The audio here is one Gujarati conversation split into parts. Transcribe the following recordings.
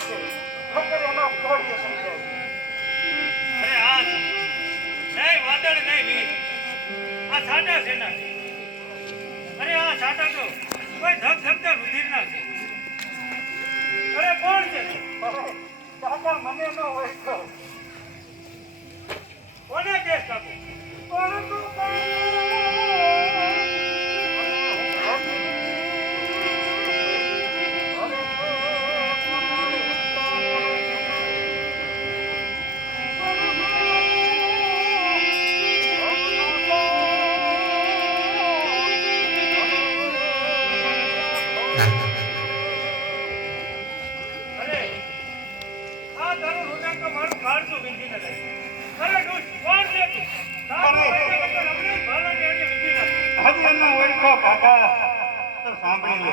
સમજાય. નહીં. આ છાંટા છે ના. અરે આ છાંટા તો કોઈ ધગ ધગતા રુધિરના છે. અરે કોણ છે તું? મને ન હોય તો. કોને કેસ કાપો? કોણ અરે તારું રુદન તો મારું કાળજું વીંધી અરે દુષ્ટ, કોણ છે તું? નાખે. ઓળખો તો સાંભળી લે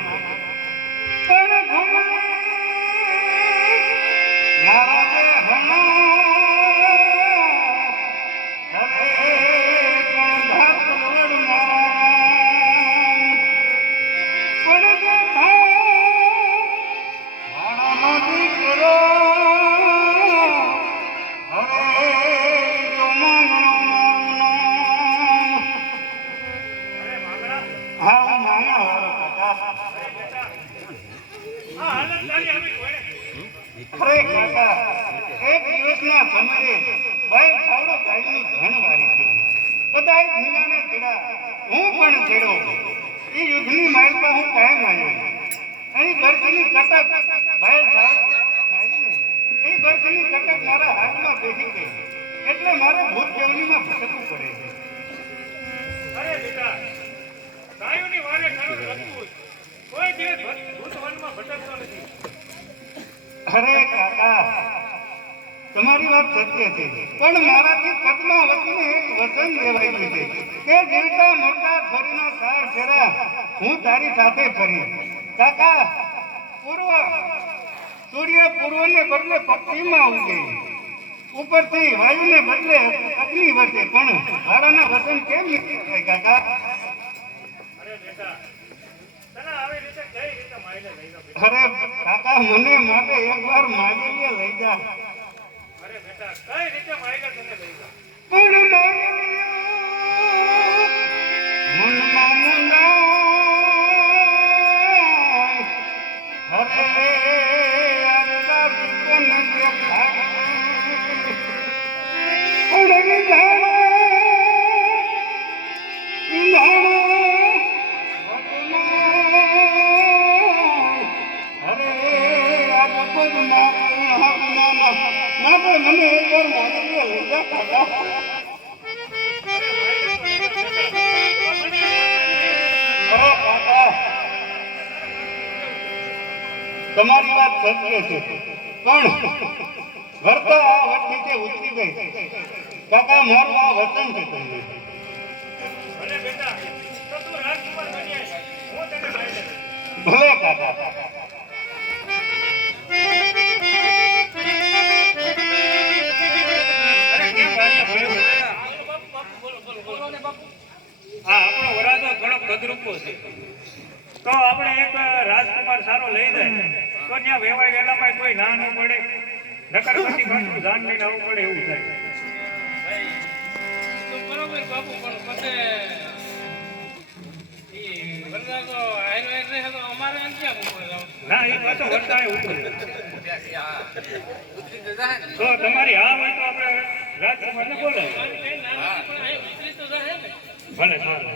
હા હું માના વાળો કાકા અરે બેટા, આ હાલત તારી આવી હોય ને. અરે કાકા એક દિવસના સમયે ભાઈ ચડ્યા હું પણ ચડ્યો એ યુદ્ધની માઇલમાં હું કાયમ આવ્યો અહીં કટક ભાઈ એ બરફીની કટક મારા હાથમાં બેસી ગઈ એટલે મારે ભૂત દેવનીમાં ભટકવું પડે અરે કાકા, તમારી વાત સત્ય છે. પણ મારાથી પદ્માવતીને એક વચન દેવાયું છે. કે જીવતા મોટા છોરીના સાર ફેરા હું તારી સાથે ફરી. કાકા, પૂર્વ, સૂર્ય પૂર્વને બદલે પશ્ચિમમાં ઉગે ઉપરથી વાયુને બદલે અગ્નિ વધે. પણ મારાના વચન કેમ નીકળી કાકા? અરે બેટા તને આવી રીતે કઈ રીતે માયને લઈ જાઉં બેટા? અરે કાકા મને માટે એકવાર માગેલીએ લઈ જા. અરે બેટા કઈ રીતે માયને તને લઈ જા? પણ માગેલીએ મનમાં અરે અરે અરદા વિકન દેખાય ઉડવી ના પણ મને લઈ જા કાકા કાકા તમારી વાત સત્ય છે. પણ વર્તા આ વચ્ચે ઉતરી ગઈ. કાકા મારું આ વચન છે તમને. અરે બેટા તો તું રાજકુમાર બની હું તને માયને લઈ જાઉં. ભલે કાકા. મૂકવું છે. તો આપણે એક રાજકુમાર સારો લઈ જાય. તો ત્યાં વેવાય વેલામાં કોઈ ના ન પડે. નકર પછી પાછું ધ્યાન લઈને આવવું પડે એવું થાય. બરોબર બાપુ પણ પછી અમારે ના તો તમારી હા હોય તો આપણે રાજકુમારને બોલાવીએ ભલે સારું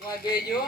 વાગે જો